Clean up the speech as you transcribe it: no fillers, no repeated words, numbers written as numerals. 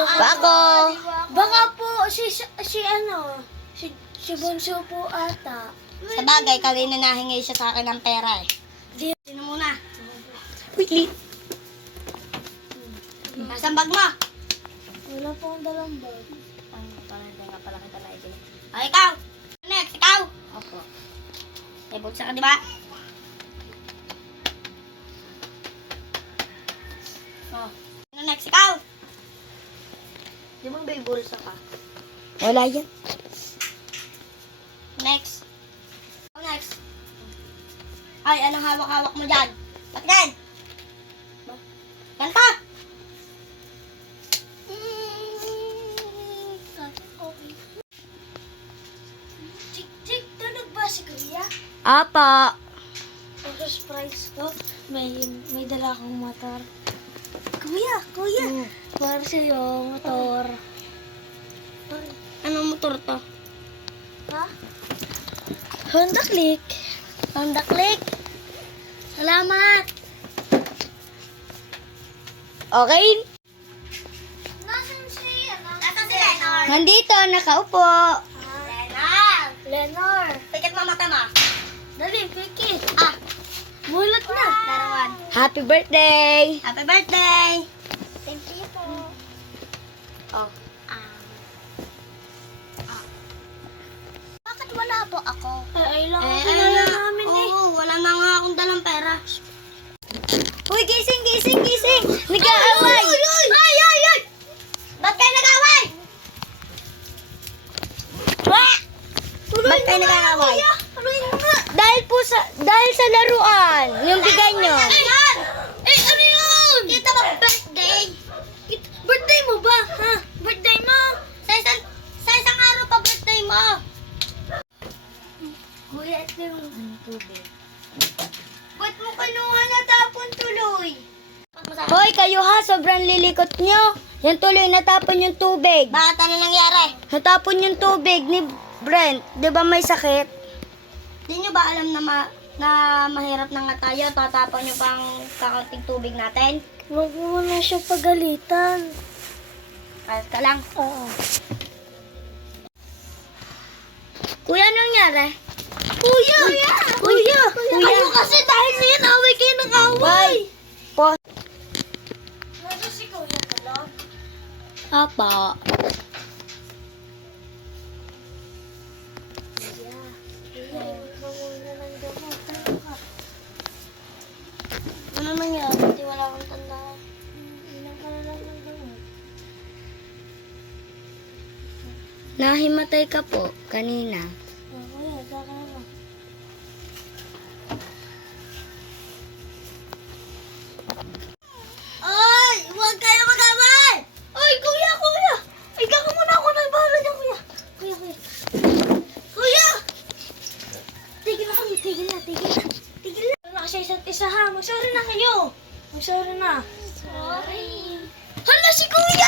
Ako. Baka po si Bunso po ata. Sa bagay, kanina nahingi siya sa akin ng pera eh. Sino muna? Quickly. Nasaan bag mo? Wala po akong dalang bag. Hindi nga pala kita naibili. Ay, ikaw! Next, ikaw! Opo. May bulsa ka, di ba? Oh. Ano next, ikaw? Di ba may bulsa ka? Wala yan. Next. Oh, next. Ay, anong hawak-hawak mo dyan? Patingin! Kanta! Tik, tulog ba si Kuya? Apa. Ang surprise ko, may dala akong motor. Kuya, para sa'yo, motor. Anong motor to? Ha? Honda Click. Honda Click. Salamat! Okay. Nasaan si, Nasaan si Lenor? Nandito, nakaupo. Lenor! Lenor. Pikit mo mata mo. Dali, pikit. Ah, Mulat na. larawan. Happy birthday. Happy birthday! Thank you po. Oh. Bakit wala po ako? Ay, lang Eh, kilala namin eh. Oo, wala na nga akong dalang pera. Uy, gising, gising, gising. Nag-aaway. Ay! Ba't kayo nag-away? Ba't kayo nag-aaway? Aruin mo nga. Dahil sa laruan. Yung bigay nyo. Ayan! Ano yun? Kita ba birthday? Birthday mo ba? Ha? Birthday mo? Sa isang araw pa birthday mo. Kuya, ito yung tubig. Ba't mo kinuha na tapon tuloy? Hoy, kayo ha, sobrang lilikot nyo. Yan tuloy, natapon yung tubig. Bakit ano nangyari? Natapon yung tubig ni Brent. Di ba may sakit? Di nyo ba alam na mahirap na nga tayo? Tatapon nyo pang kakaunting tubig natin? Huwag mo na siya pagalitan. Kahit ka lang. Oo. Kuya, anong nangyari? Kuya! Kuya! Ano kasi dahil na yan, away kayo ng away. Po. Nasa si Kuya tulog? Apa. Kuya, iwan ka muna ng gamot. Tayo ka. Ano nangyari? Di wala akong tandaan. Ilang ka na lang ng gamot. Nahimatay ka po kanina. Kuya, saka na. Ay! Huwag kayo mag-away! Ay, kuya! Ikaw ka muna ako na bahala niya, kuya. Kuya. Kuya! Tigil na kami, tigil na. Tigil na kasi isa't isa ha. Mag-sorry na kayo. Mag-sorry na. Sorry. Hala, si kuya!